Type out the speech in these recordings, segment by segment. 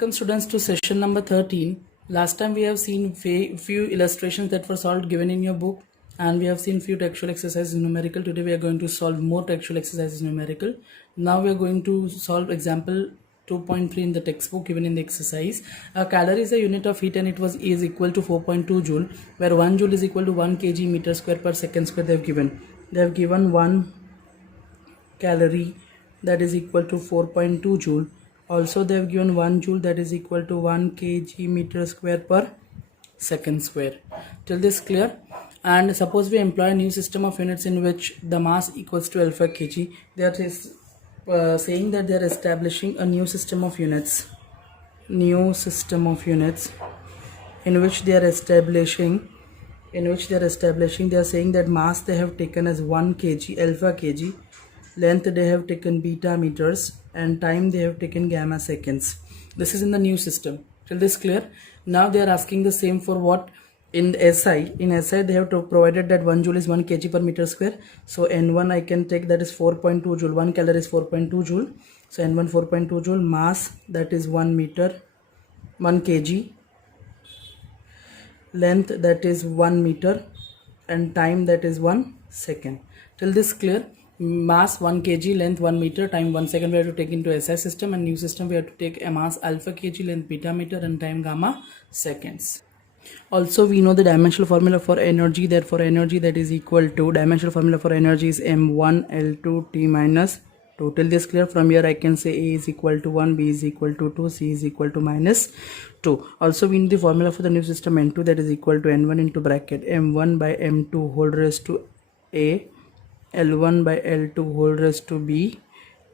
Welcome students to session number 13. Last time we have seen few illustrations that were solved given in your book, and we have seen few textual exercises numerical. Today we are going to solve more textual exercises numerical. Now we are going to solve example 2.3 in the textbook given in the exercise. A calorie is a unit of heat and it was is equal to 4.2 joule, where 1 joule is equal to 1 kg meter square per second square. They have given 1 calorie that is equal to 4.2 joule. Also they have given 1 joule that is equal to 1 kg meter square per second square. Till this clear? And suppose we employ a new system of units in which the mass equals to alpha kg. That is saying that they are establishing a new system of units in which they are establishing they are saying that mass they have taken as 1 kg alpha kg, length they have taken beta meters, and time they have taken gamma seconds. This is in the new system. Till this clear? Now they are asking the same for what in SI. In SI they have provided that 1 joule is 1 kg per meter square. So N1 I can take, that is 4.2 joule. 1 calorie is 4.2 joule. So N1 4.2 joule. Mass, that is 1 kg. Length, that is 1 meter, and time, that is 1 second. Till this clear? Mass 1 kg, length 1 meter, time 1 second we have to take into SI system, and new system we have to take a mass alpha kg, length beta meter, and time gamma seconds. Also we know the dimensional formula for energy. Therefore energy that is equal to, dimensional formula for energy is m1 L2 T minus 2. Till this clear? From here I can say A is equal to 1, B is equal to 2, C is equal to minus 2. Also we need the formula for the new system N2, that is equal to N1 into bracket m1 by m2 whole raised to A, L1 by L2 whole raised to B,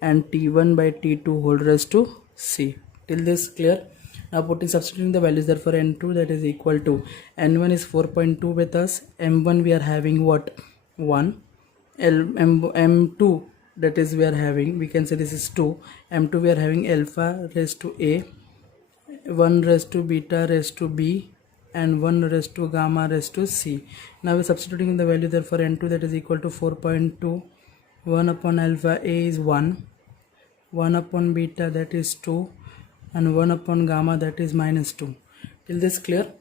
and T1 by T2 whole raised to C. Till this clear? Now substituting the values, therefore N2 that is equal to, N1 is 4.2 with us, M1 we are having what? 1, M2 that is we are having, we can say this is 2, M2 we are having alpha raised to A, 1 raised to beta raised to B, and 1 raised to gamma raised to C. Now we are substituting in the value, therefore N2 that is equal to 4.2, 1 upon alpha A is 1, 1 upon beta that is 2, and 1 upon gamma that is minus 2. Till this clear?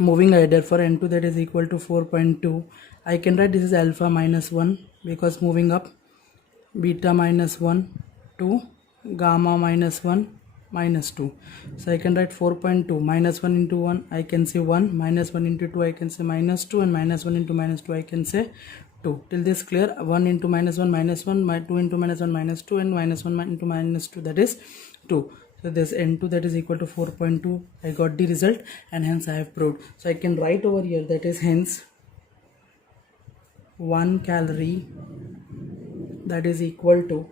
Moving ahead, therefore N2 that is equal to 4.2. I can write this is alpha minus 1 because moving up, beta minus 1, 2, gamma minus 1, minus 2. So I can write 4.2 minus 1 into 1 I can say 1, minus 1 into 2 I can say minus 2, and minus 1 into minus 2 I can say 2. Till this clear? 1 into minus 1 minus 1, 2 into minus 1 minus 2, and minus 1 into minus 2 that is 2. So this N2 that is equal to 4.2. I got the result, and hence I have proved. So I can write over here, that is hence 1 calorie that is equal to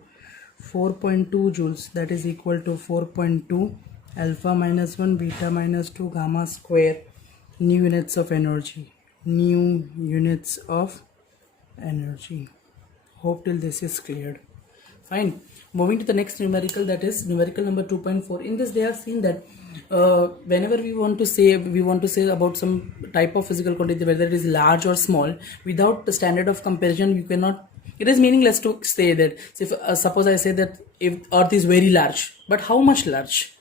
4.2 joules, that is equal to 4.2 alpha minus 1 beta minus 2 gamma square, new units of energy. Hope till this is cleared. Fine. Moving to the next numerical, that is numerical number 2.4. In this they have seen that whenever we want to say about some type of physical quantity, whether it is large or small, without the standard of comparison you cannot, it is meaningless to say that. So if suppose I say that if earth is very large, but how much large?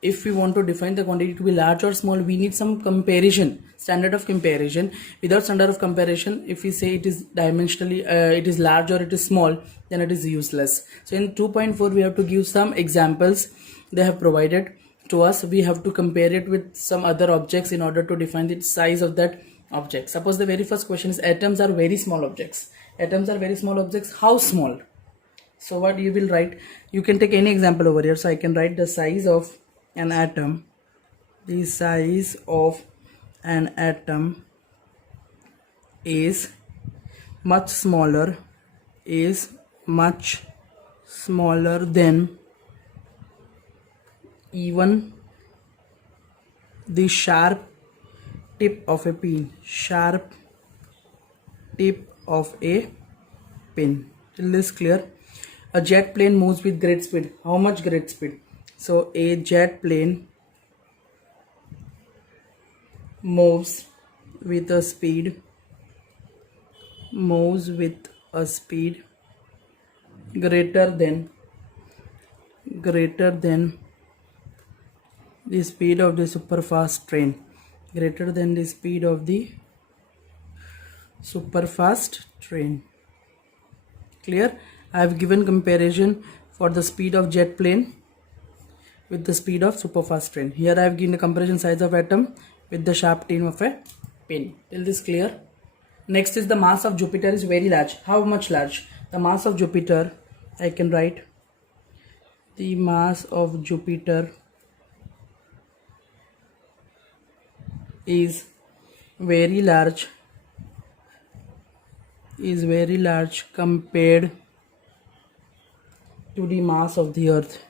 If we want to define the quantity to be large or small, we need some comparison, standard of comparison. Without standard of comparison, if we say it is dimensionally it is large or it is small, then it is useless. So in 2.4 we have to give some examples they have provided to us. We have to compare it with some other objects in order to define the size of that object. Suppose the very first question is atoms are very small objects. Atoms are very small objects. How small? So what you will write, you can take any example over here. So I can write the size of an atom. The size of an atom is much smaller than even the sharp tip of a pin. Till this clear? A jet plane moves with great speed. How much great speed? So a jet plane moves with a speed greater than the speed of the superfast train, greater than the speed of the superfast train. Clear? I have given comparison for the speed of jet plane with the speed of superfast train. Here I have given the comparison size of atom with the sharp tip of a pin. Till this clear? Next is the mass of Jupiter is very large. How much large? The mass of Jupiter, I can write the mass of Jupiter is very large compared to the mass of the earth,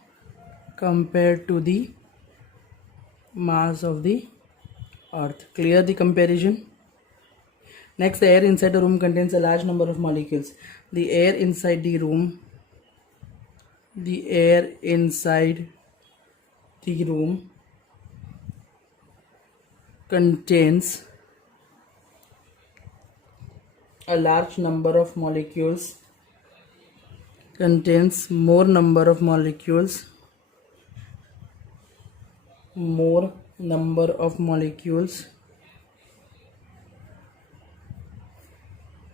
Clear the comparison? Next, the air inside the room contains a large number of molecules. The air inside the room contains a large number of molecules, contains more number of molecules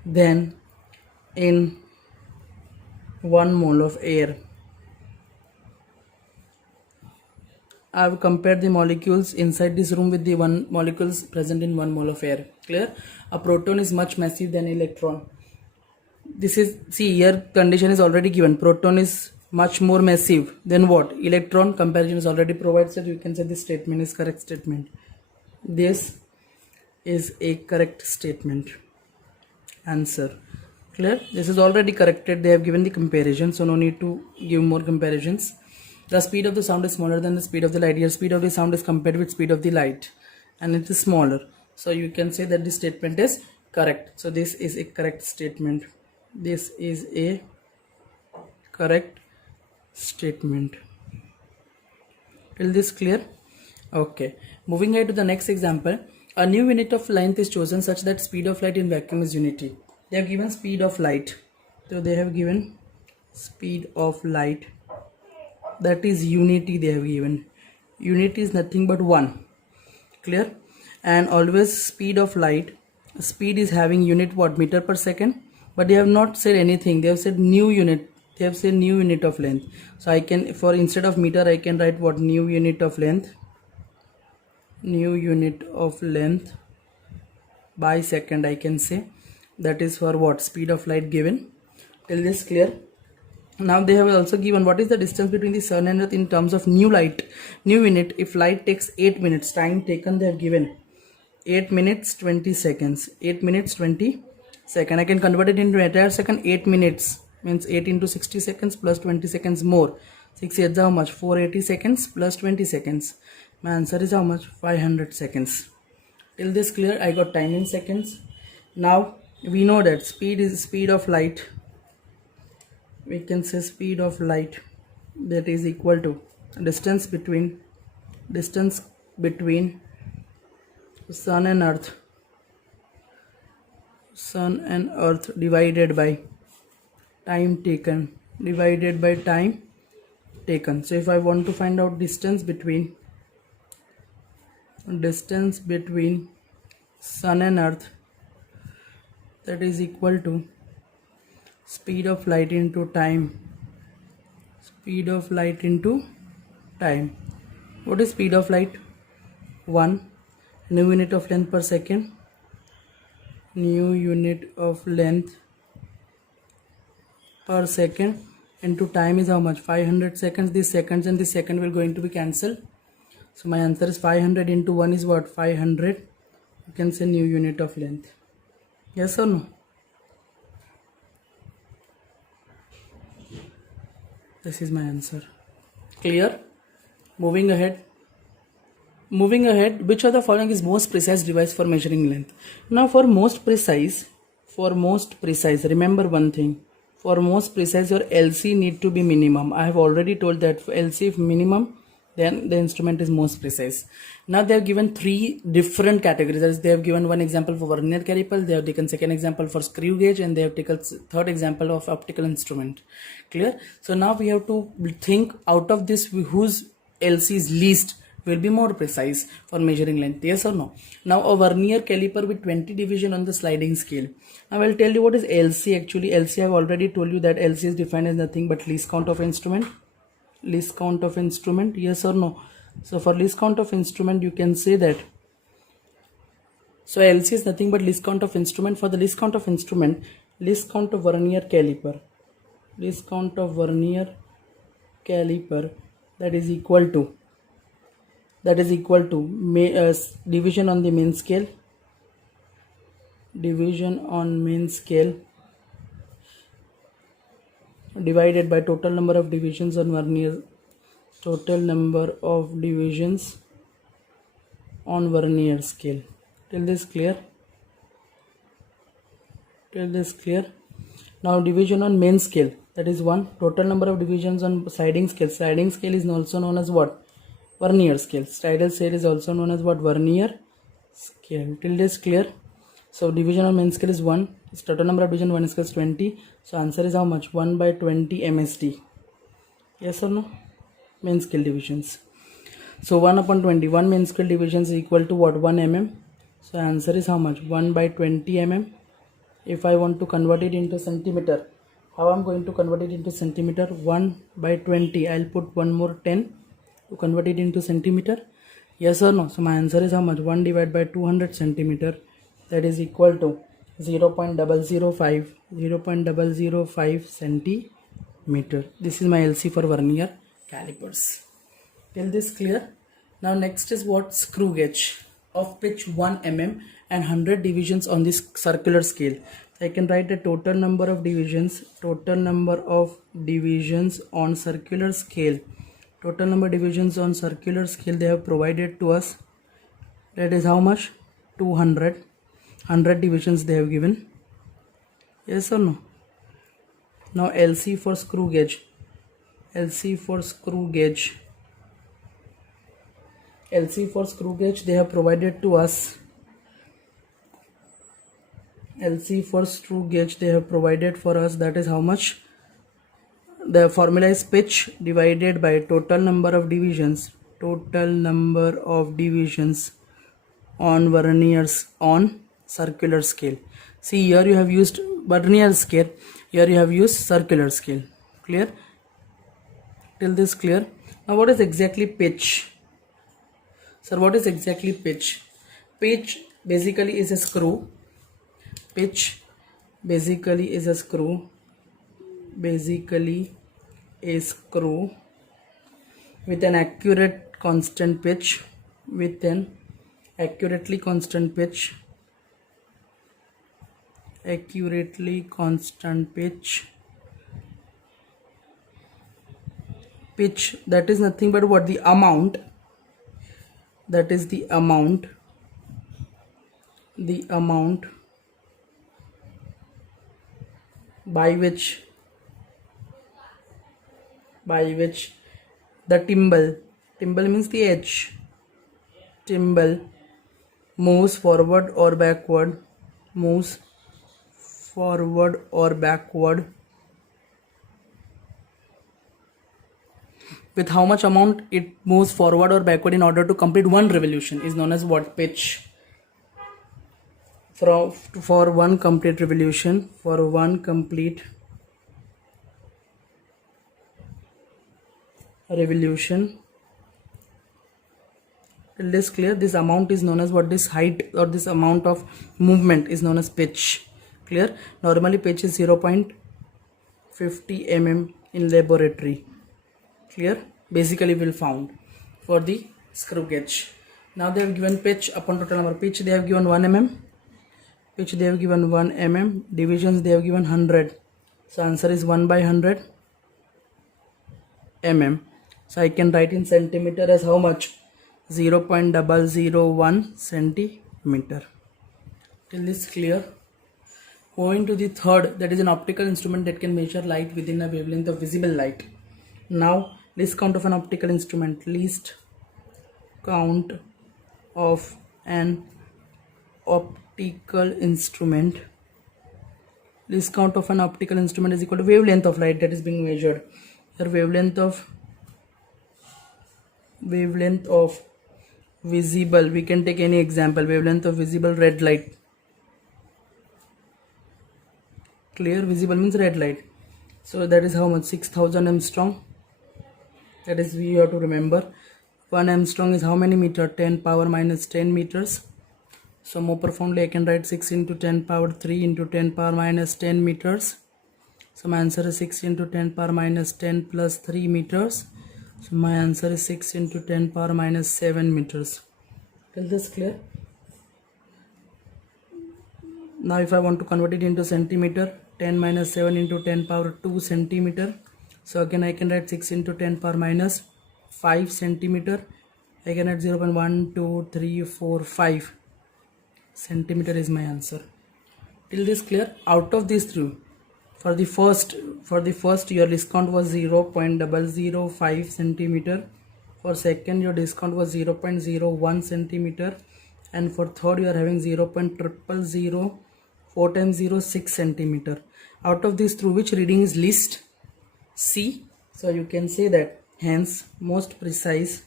than in 1 mole of air. I have compared the molecules inside this room with the molecules present in 1 mole of air. Clear? A proton is much massive than electron. This is, see, here condition is already given. Proton is much more massive than what? Electron. Comparison is already provided, so you can say this statement is correct statement. This is a correct statement. Answer. Clear? This is already corrected. They have given the comparison, so no need to give more comparisons. The speed of the sound is smaller than the speed of the light. Here speed of the sound is compared with speed of the light, and it is smaller. So you can say that this statement is correct. So this is a correct statement. This is a correct statement. Till this clear? Okay. Moving ahead to the next example. A new unit of length is chosen such that speed of light in vacuum is unity. They have given speed of light. So they have given speed of light. That is unity they have given. Unity is nothing but 1. Clear? And always speed of light. Speed is having unit what? Meter per second. But they have not said anything. They have said new unit. They have said new unit of length. So I can, for instead of meter, I can write what? New unit of length. New unit of length by second, I can say. That is for what? Speed of light given. Till this clear? Now they have also given what is the distance between the sun and earth in terms of new unit. If light takes 8 minutes, time taken they have given 8 minutes 20 seconds. 8 minutes 20 seconds. I can convert it into entire second. 8 minutes means 8 into 60 seconds plus 20 seconds more. 6 8 how much? 480 seconds plus 20 seconds. My answer is how much? 500 seconds. Till this clear? I got time in seconds. Now we know that speed is speed of light. We can say speed of light, that is equal to distance between sun and earth divided by time taken. So if I want to find out distance between sun and earth, that is equal to speed of light into time. What is speed of light? 1. New unit of length per second. Into time is how much? 500 seconds. These seconds and this second will going to be cancelled. So my answer is 500 into 1 is what? 500. You can say new unit of length. Yes or no? This is my answer. Clear? Moving ahead, which of the following is most precise device for measuring length? Now for most precise, remember one thing. For most precise, your LC need to be minimum. I have already told that for LC if minimum, then the instrument is most precise. Now they have given 3 different categories. As they have given one example for vernier caliper, they have taken second example for screw gauge, and they have taken third example of optical instrument. Clear? So now we have to think out of this whose LC is least will be more precise for measuring length. Yes or no? Now a vernier caliper with 20 division on the sliding scale. Now I'll tell you what is LC actually. LC, I've already told you that LC is defined as nothing but least count of instrument. Least count of instrument, yes or no? So for least count of instrument, you can say that. So LC is nothing but least count of instrument. For the least count of instrument, least count of vernier caliper. Least count of vernier caliper, that is equal to division on the main scale. Division on main scale divided by total number of divisions on vernier. Total number of divisions on vernier scale. Till this clear? Till this clear? Now division on main scale, that is 1. Total number of divisions on sliding scale. Sliding scale is also known as what? Vernier scale. Sliding scale is also known as what? Vernier scale. Till this clear? So division on main scale is 1. Its total number of division 1 is equals 20. So answer is how much? 1 by 20 MSD. Yes or no? Main scale divisions. So 1 upon 20. 1 main scale divisions is equal to what? 1 mm. So answer is how much? 1 by 20 mm. If I want to convert it into centimeter, how I'm going to convert it into centimeter? 1 by 20. I'll put one more 10 to convert it into centimeter. Yes or no? So my answer is how much? 1 divided by 200 centimeter. That is equal to 0.005 centimeter. This is my LC for vernier calipers. Till this clear? Now next is what? Screw gauge of pitch 1 mm and 100 divisions on this circular scale. So I can write the total number of divisions. Total number of divisions on circular scale. Total number of divisions on circular scale they have provided to us. That is how much? 200. 100 divisions they have given. Yes or no? Now LC for screw gauge. LC for screw gauge. LC for screw gauge they have provided to us. LC for screw gauge they have provided for us. That is how much? The formula is pitch divided by total number of divisions. Total number of divisions on verniers on circular scale. See, here you have used vernier scale. Here you have used circular scale. Clear? Till this clear? Now what is exactly pitch? Sir, what is exactly pitch? Pitch basically is a screw. Pitch basically is a screw. Basically a screw with an accurate constant pitch. With an accurately constant pitch. Accurately constant pitch. Pitch, that is nothing but what? The amount. That is the amount by which the timble means the edge, timble moves forward or backward, with how much amount it moves forward or backward in order to complete one revolution is known as what? Pitch. For one complete revolution, till this clear, this amount is known as what? This height or this amount of movement is known as pitch. Clear? Normally pitch is 0.50 mm in laboratory. Clear? Basically we will found for the screw gauge. Now they have given pitch upon total number. Pitch they have given 1 mm. Pitch they have given 1 mm. Divisions they have given 100. So answer is 1 by 100 mm. So I can write in centimeter as how much? 0.001 centimeter. Till this clear? Moving to the third, that is an optical instrument that can measure light within a wavelength of visible light. Now least count of an optical instrument. Least count of an optical instrument. Least count of an optical instrument is equal to wavelength of light that is being measured. Here wavelength of visible, we can take any example, wavelength of visible red light. Clear? Visible means red light. So that is how much? 6000 Armstrong. That is, we have to remember 1 Armstrong is how many meter? 10 power minus 10 meters. So more profoundly, I can write 6 into 10 power 3 into 10 power minus 10 meters. So my answer is 6 into 10 power minus 10 plus 3 meters. So my answer is 6 into 10 power minus 7 meters. Till this clear? Now if I want to convert it into centimeter, 10 minus 7 into 10 power 2 centimeter. So again I can write 6 into 10 power minus 5 centimeter. I can write 0.1, 2, 3, 4, 5 centimeter is my answer. Till this clear? Out of these three, for the first your discount was 0.005 centimeter. For second your discount was 0.01 centimeter, and for third you are having 0.000, 4 times 0, 6 centimeter. Out of these through which reading is least? C. So you can say that hence most precise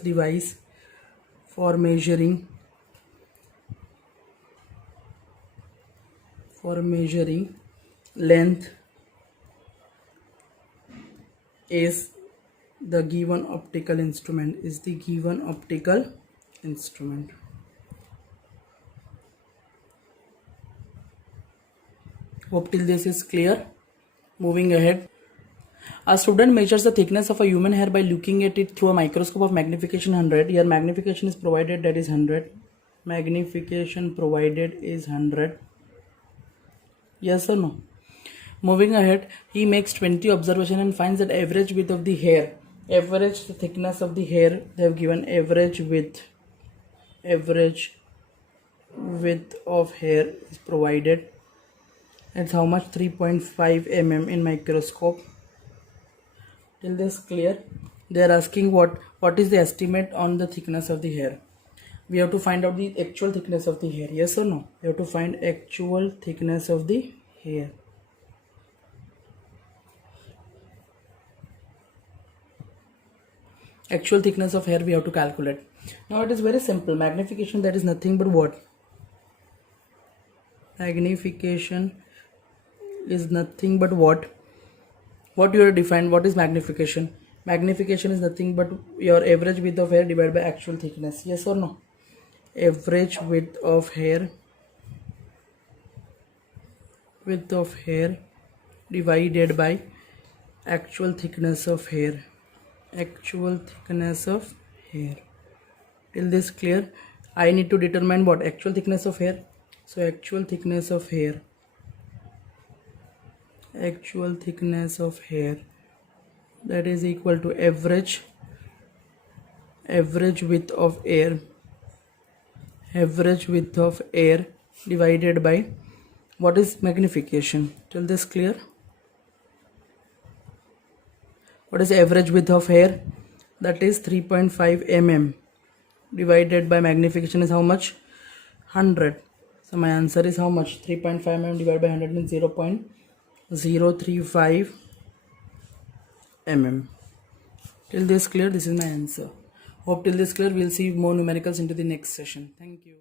device for measuring length is the given optical instrument. Hope till this is clear. Moving ahead, a student measures the thickness of a human hair by looking at it through a microscope of magnification 100. Here magnification is provided, that is 100. Magnification provided is 100. Yes or no? Moving ahead, he makes 20 observations and finds that average width of the hair, average thickness of the hair, they have given average width of hair is provided. It's how much? 3.5 mm in microscope. Till this clear? They are asking what is the estimate on the thickness of the hair. We have to find out the actual thickness of the hair. Yes or no? We have to find actual thickness of the hair. Actual thickness of hair we have to calculate. Now it is very simple. Magnification, that is nothing but what? Magnification is nothing but what you have defined. What is magnification? Magnification is nothing but your average width of hair divided by actual thickness. Yes or no? Average width of hair divided by actual thickness of hair. Till this clear? I need to determine what? Actual thickness of hair. So actual thickness of hair that is equal to average width of air divided by what is magnification. Till this clear? What is average width of hair? That is 3.5 mm divided by magnification is how much? 100. So my answer is how much? 3.5 mm divided by 100 means 0.035 mm. Till this clear? This is my answer. Hope till this clear. We'll see more numericals into the next session. Thank you.